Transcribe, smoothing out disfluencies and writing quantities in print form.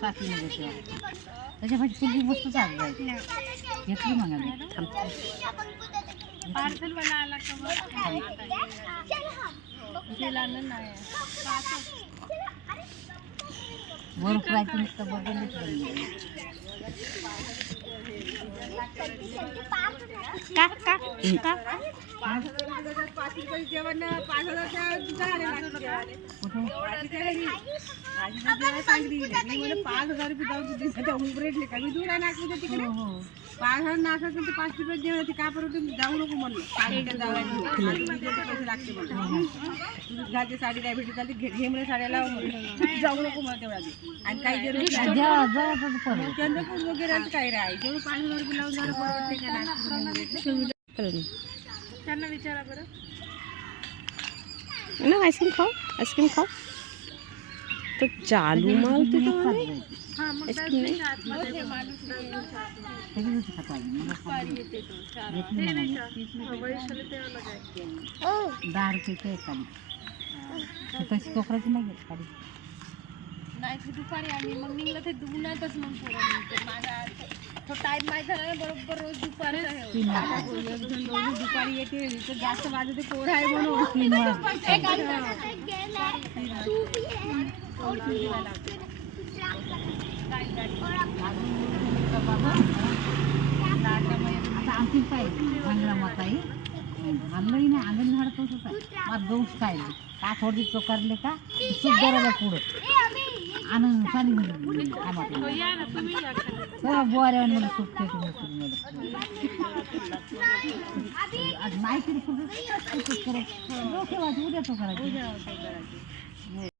साथीने घेतली त्याच्यापाशी कुठली वस्तू चालू जायची घेतली मग आम्ही पार्सल बनायला का वर फ्रायचं नुसतं बघूनच जेवण 5,000च्या सांगितली 5,000 रुपये जाऊ उमरेटले का मी दूर नागपूर तिकडे 5,000 नासा तर 5 रुपये जेवण का परत जाऊ नको म्हणलं पैसे लागते घरची साडी काय भेटली चालते घेमरे साड्याला जाऊ नको मला तेवढा आणि काही चंद्रपूर वगैरे काय राही जेवढं 5,000 रुपये लावून जाणं परवडते का नाही त्यांना विचारा बरं ना आइसक्रीम खाओ तो चालू माल तो हां मग आतमध्ये माणूस नाही दुपारी आम्ही मग निघलं ते दुनातच मग माझा तो टाईम माहीत झाला ना बरोबर रोज दुपारी दुपारी येते तर जास्त माझं ते पोर आहे म्हणून आमची पाहिजे चांगला मताई आणलंही नाही अंगण झाड तोच मला गौस काय का थोडी चोकारले का सुधारायला पुढं आनंद चालू बोऱ्या मला सुटते आज नाही तरी कुठं करत उद्या तो करायचं